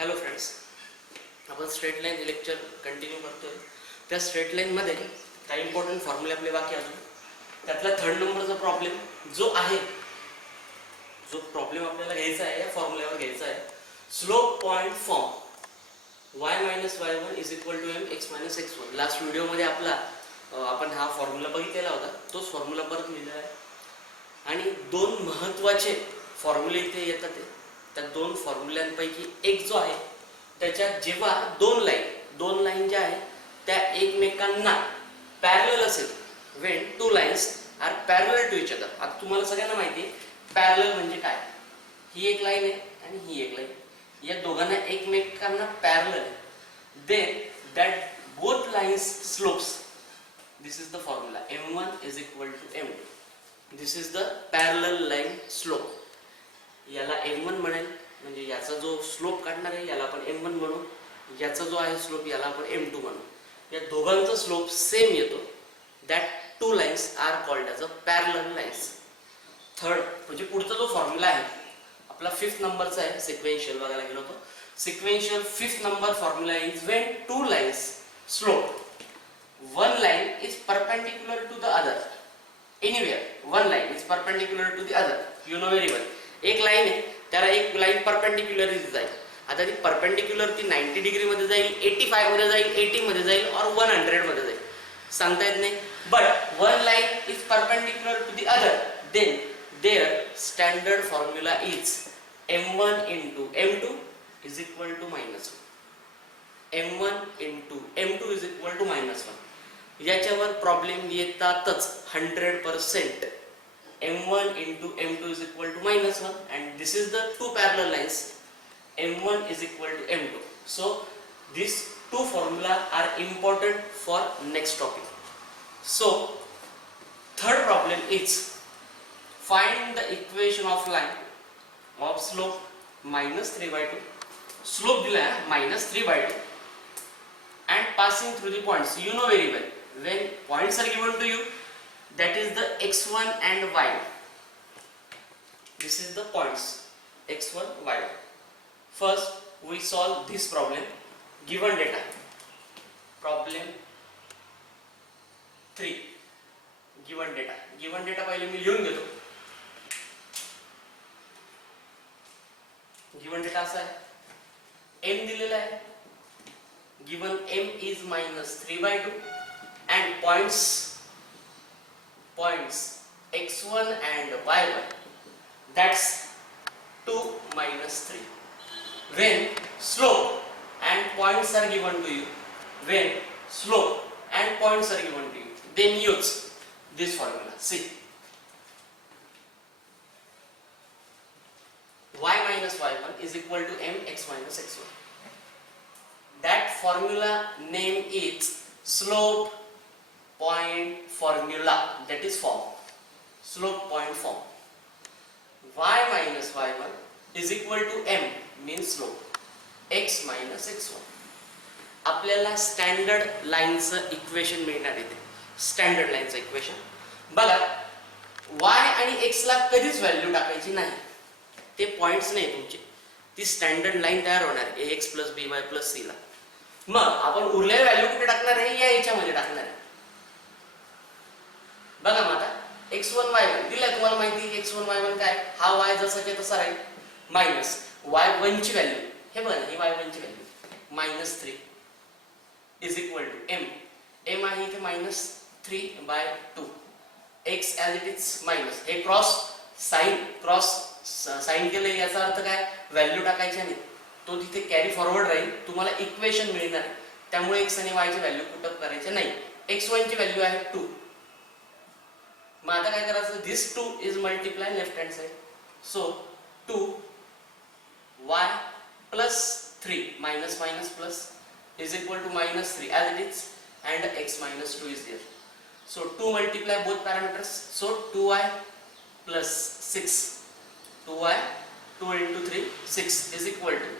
Hello friends, आपण straight line lecture continue करतोय. त्या स्ट्रेट लाईनमध्ये काही इम्पॉर्टंट फॉर्म्युले आपले बाकी अजून. त्यातला थर्ड नंबरचा प्रॉब्लेम जो आहे, जो प्रॉब्लेम आपल्याला घ्यायचा आहे, या फॉर्म्युल्यावर घ्यायचा आहे. Slope point form y minus y1 is equal to m x minus x1. Last व्हिडिओमध्ये आपण हा फॉर्म्युला बघितलेला होता, तोच फॉर्म्युला परत लिहिलेला आहे. आणि दोन महत्त्वाचे फॉर्म्युले इथे येतात. त्या दोन फॉर्म्युल्यांपैकी एक जो आहे, त्याच्यात जेव्हा दोन लाईन ज्या आहेत त्या एकमेकांना पॅरलल असेल, when two lines are parallel to each other. आता तुम्हाला सगळ्यांना माहिती आहे पॅरलल म्हणजे काय. ही एक लाईन आहे आणि ही एक लाईन, या दोघांना एकमेकांना पॅरलल आहे. Then that both lines slopes, this is the formula m1 is equal to m2. This is the parallel line slope. याला m1 म्हणेल, म्हणजे याचा जो स्लोप काढणार आहे याला आपण m1 म्हणू, याचा जो आहे स्लोप याला आपण m2 म्हणू. या दोघांचा स्लोप सेम येतो. That two lines are called as a parallel lines. Third म्हणजे पुढचा जो फॉर्म्युला आहे आपला 5th नंबरचा आहे, सिक्वेन्शियल बघायला गेलो होतो. Sequential 5th number formula is when two lines slope, one line is perpendicular to the other. Anywhere one line is perpendicular to the other, you know very well. एक line आहे, त्याला एक line perpendicular जाईल. आता ती perpendicular ती 90 degree मध्ये जाईल, 85 मध्ये जाईल, 80 मध्ये जाईल और 100 मध्ये जाईल, सांगता येत नाही. But one line is perpendicular to the other, then there standard formula is m1 into m2 is equal to -1. m1 into m2 is equal to -1. याच्यावर प्रॉब्लेम येतातच 100%. m1 into m2 is equal to -1 and this is the two parallel lines. m1 is equal to m2. So these two formula are important for next topic. So third problem is find the equation of line of slope -3/2. Slope दिला आहे -3/2 and passing through the points. You know very well when points are given to you, that is the x1 and y1. This is the points x1, y1. First we solve this problem. Given data, problem 3. given data पहिले मी लिहून घेतो. Given data असा आहे, m दिलेला आहे, given m is -3/2 and points x1 and y1, that's 2 - 3. When slope and points are given to you, then use this formula. See, y minus y1 is equal to m x minus x1. That formula name is slope point formula, that is form, slope point form. Y minus y1 is equal to m means slope, x minus x1. आपल्याला standard लाईनचं equation मिळणार आहे. Standard लाईनचं equation बघा, y आणि x ला कधीच value टाकायची नाही, ते पॉइंट्स नाही तुमचे. ती स्टँडर्ड लाईन तयार होणार आहे ax + by + c ला. मग आपण उरलेल्या व्हॅल्यू कुठे टाकणार आहे, या याच्यामध्ये टाकणार आहे. बघा मग आता x1 y1 दिलाय, तुम्हाला माहिती आहे x1 y1 काय, हा y जसाच्या तसा राहील, मायनस y1 ची व्हॅल्यू, हे बघा ही y1 ची value -3 is equal to m आहे इथे -3/2, x as it is minus, हे क्रॉस साइन केलं, याचा अर्थ काय, व्हॅल्यू टाकायची नाही, तो तिथे कॅरी फॉरवर्ड राहील, तुम्हाला इक्वेशन मिळणार आहे. त्यामुळे x आणि y ची व्हॅल्यू पुटअप करायची नाही. x1 ची व्हॅल्यू आहे 2. मग आता काय करायचं, this 2 is multiply left hand side. So 2y plus 3 minus plus is equal to -3 as it is, and x minus 2 is there. So 2 multiply both parameters. So 2y plus 6, 2y 2 into 3 6 is equal to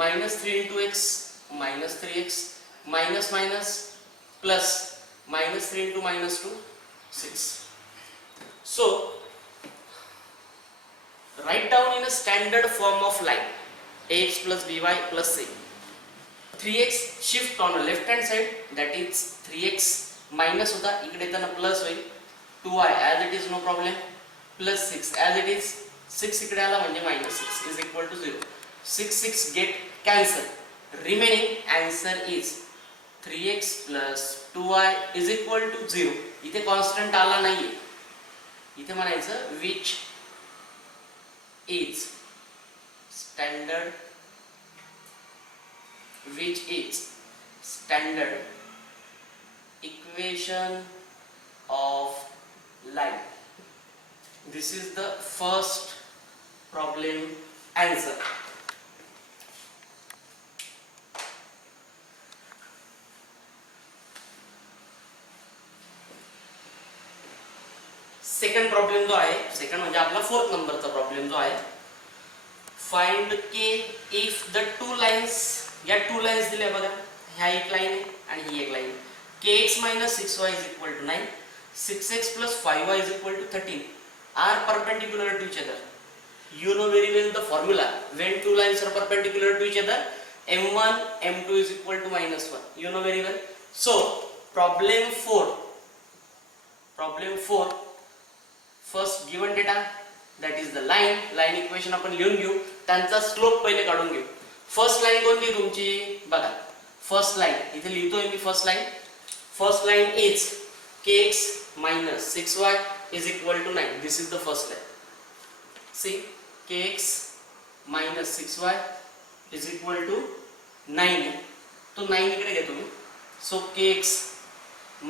-3 into x -3x minus plus -3 into -2 6. So write down in a standard form of line ax plus by plus c. 3x shift on left hand side, that is 3x minus होता, इकडे येताना plus होईल. 2y as it is no problem, plus 6 as it is, 6 इकडे आला म्हणजे minus 6 is equal to 0. 6 get cancel, remaining answer is 3x plus 2y is equal to 0. इथे constant आला नाहीये, इथे म्हणायचं which is standard equation of line. This is the first problem answer. Second problem जो आहे, सेकंड म्हणजे आपला 4th नंबरचा प्रॉब्लेम जो आहे, find k if the two lines, या टू लाइन्स दिल्या बघा, ह्या एक लाइन आहे आणि ही एक लाइन आहे. kx minus 6y is equal to 9, 6x plus 5y is equal to 13 are perpendicular to each other. You know very well the formula when two lines are perpendicular to each other, m1 m2 is equal to minus 1. You know very well. So problem 4, first given data, that is the line equation आपण लिहून घेऊ, त्यांचा slope पहिले काढून घेऊ. First line कोणती तुमची बघा, फर्स्ट लाइन इथे लिहितोय मी. First line is kx minus 6y is equal to 9. This is the first line. See, kx minus 6y is equal to 9. तो 9 इकडे घेतो मी. So kx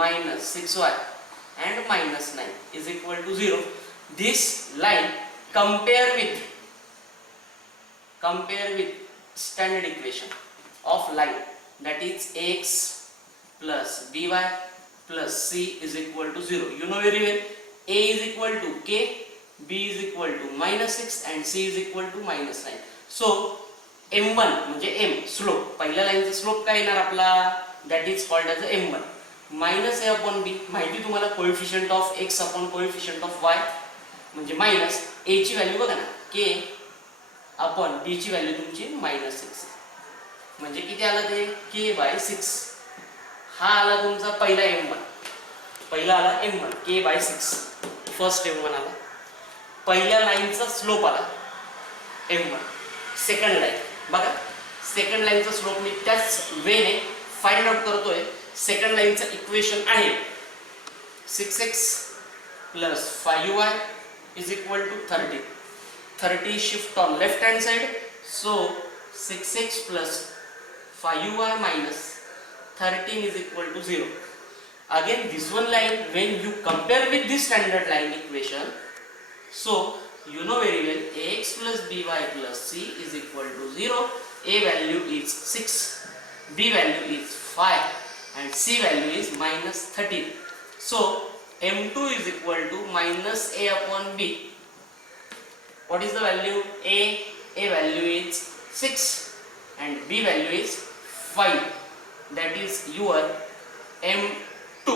minus 6y and minus 9 is equal to 0. This line compare with standard equation of line, that is ax plus by plus c is equal to 0. You know very well, a is equal to k, b is equal to minus 6 and c is equal to minus 9. So m1 म्हणजे m slope, पहिल्या लाईनचा slope काय येणार आपला, that is called as m1 minus a upon b. माहिती तुम्हाला coefficient of x upon coefficient of y म्हणजे minus a ची व्हॅल्यू बघा ना, k अपॉन b ची व्हॅल्यू तुमची मायनस 6, म्हणजे किती आलं ते k by 6. हा आला तुमचा पहिला आला m1 k by 6, first m1 आला. पहिल्या लाईनचा स्लोप आला m1. सेकंड लाईन बघा, सेकंड लाईनचा स्लोप मी त्याच वेने फाइंड आउट करतोय. सेकंड लाईनचं इक्वेशन आहे 6x plus 5y is equal to 30. 30 shift on left hand side, so 6x plus 5y minus 13 is equal to 0. Again this one line when you compare with this standard line equation, so you know very well ax plus by plus c is equal to 0. A value is 6, b value is 5 and c value is minus 13. So m2 is equal to minus a upon b. What is the value? A value is 6 and b value is 5. That is your m2.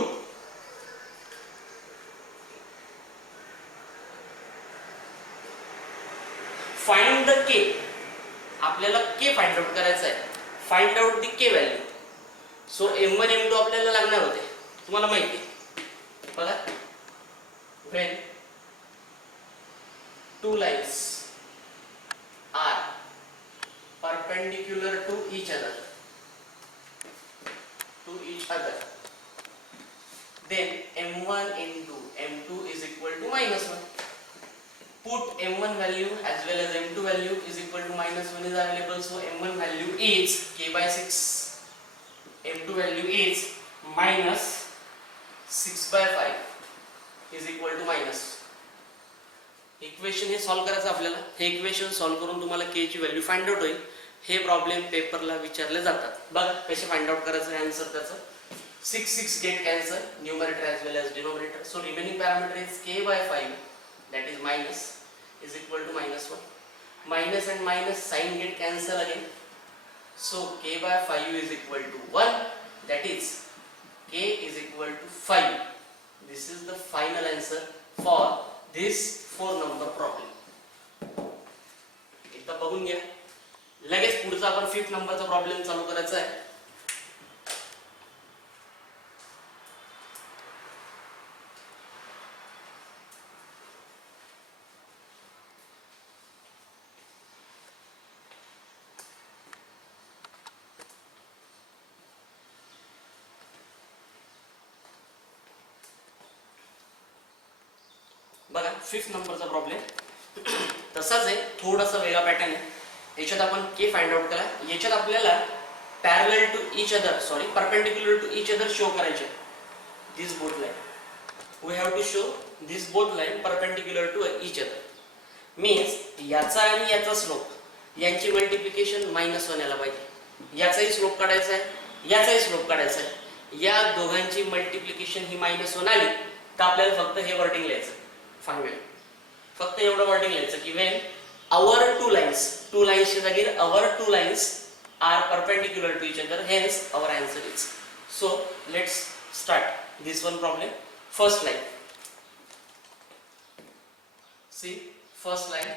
Find the k. आपल्याला k find out करायचा आहे. Find out the k value. So m1 m2 आपल्याला लागणार होते, तुम्हाला माहिती आहे बघा. when two lines are perpendicular to each other, then m1 into m2 is equal to minus 1. Put m1 value as well as m2 value is equal to minus 1 is available, so m1 value is k by 6, m2 value is minus 6 by 5 is equal to minus. Equation हे solve करायचं आपल्याला. हे equation solve करून तुम्हाला k ची value find out होईल. हे problem पेपरला विचारले जातात. बघा कसे फाइंड आउट करायचं आन्सर त्याचं. 6 get cancel, numerator as well as denominator. So remaining parameter is k by 5, that is minus, is equal to minus 1. Minus and minus sign get cancel again. So k by 5 is equal to 1, that is k is equal to 5. This is the final answer for this 4 number problem. एकदा बघून घ्या. M2 चा आपण 5th नंबरचा problem चालू करायचा आहे. बघा 5th नंबरचा प्रॉब्लेम तसाच आहे, थोडासा वेगळा पॅटर्न आहे. याच्यात आपण के फाइंड आउट करा. याच्यात आपल्याला parallel to each other perpendicular to each other show करायचे. This both line we have to show this both line perpendicular to each other. Means याचा आणि याचा स्लोप यांची मल्टिप्लिकेशन -1 यायला पाहिजे. याचाही स्लोप काढायचा आहे, याचाही स्लोप काढायचा आहे. या दोघांची मल्टिप्लिकेशन ही -1 आली तर आपल्याला फक्त हे वर्डिंग लिहायचं. फायनल फक्त एवढं वर्डिंग लिहायचं की व्हेन आवर टू लाईन्सच्या जागी our two lines are perpendicular to each other, hence our answer is. So let's start this one problem. First line, see first line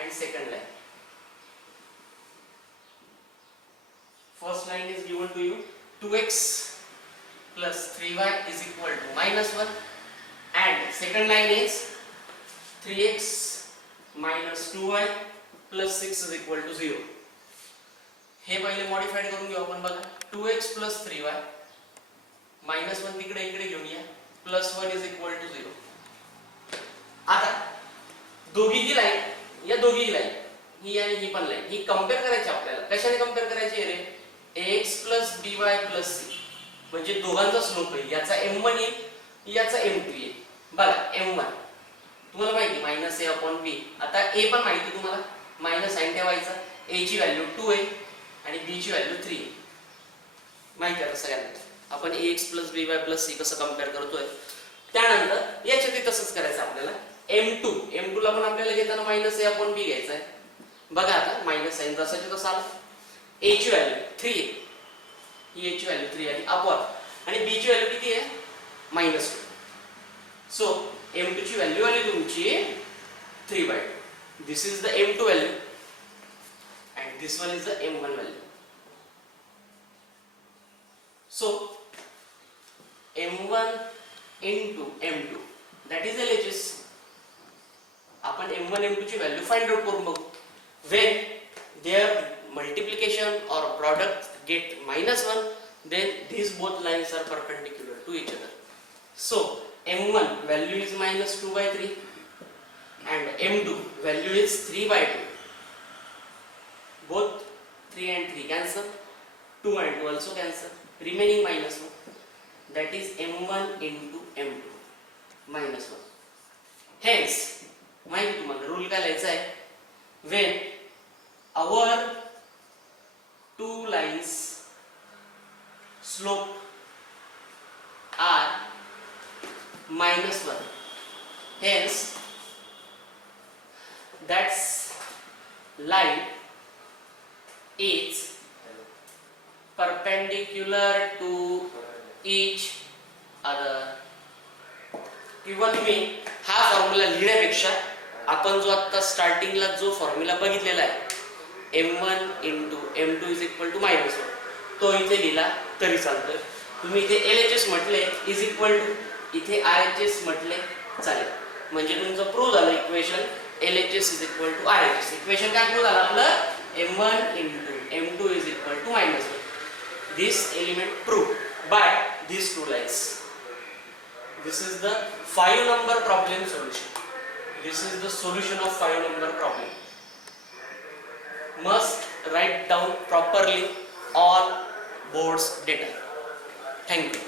and second line. First line is given to you 2x plus 3y is equal to -1 and second line is 3x minus 2y plus 6 is equal to 0. हे पहिले modified करून घेऊ आपण. बघा 2x plus 3y -1 तिकडे इकडे घेऊन या plus 1 is equal to 0. आता दोघीही लाईन, या दोघीही लाईन ही आणि ही पण लाईन ही कंपेअर करायची आपल्याला. कशाने कंपेअर करायची रे? ax plus by plus c म्हणजे दोघांचा स्लोप आहे. याचा m1 येईल, याचा m2 येईल. बघा m1 तुम्हाला माहिती -a/b. आता a पण माहिती तुम्हाला, मायनस साइन ठेवायचा. a ची व्हॅल्यू 2 आहे आणि b ची व्हॅल्यू 3 आहे. माहिती आहे सगळ्यांना आपण ax plus by plus c कसं कंपेअर करतोय. त्यानंतर याच्यात तसंच करायचं आपल्याला. m2 ला पण आपल्याला घेताना -a/b घ्यायचा आहे. बघा आता मायनस साइन जसाच्या तसा आला. a ची व्हॅल्यू 3 आहे, ही a ची व्हॅल्यू 3 आली अपॉन आणि b ची व्हॅल्यू किती आहे? -2. सो m2 ची व्हॅल्यू आली तुमची 3/2. This is the m2 value and this one is the m1 value. So m1 into m2 that is LHS. आपण m1 m2 ची व्हॅल्यू फाइंड आउट करून बघू. when their multiplication or product get -1 then these both lines are perpendicular to each other. So m1 value is -2/3 and m2 value is 3/2. both 3 and 3 cancel, 2 and 2 also cancel, remaining -1, that is m1 into m2 -1. Hence माहिती तुम्हाला rule काय लिहायचा आहे? when our two lines slope are -1, hence that line is perpendicular to each other. किंवा तुम्ही हा formula लिहिण्यापेक्षा आपण जो आता स्टार्टिंगला जो फॉर्म्युला बघितलेला आहे m1 into m2 is equal to -1 तो इथे लिहिला तरी चालतोय. तुम्ही इथे LHS म्हटले is equal to इथे RHS म्हटले चालेल. म्हणजे तुमचं प्रूव्ह झालं equation LHS is equal to RHS. Equation काय प्रूव्ह झालं आपलं? m1 into m2 is equal to -1. This element proved by these two lines. This is the 5 number problem solution. This is the solution of 5 number problem. Must write down properly all board's data. Thank you.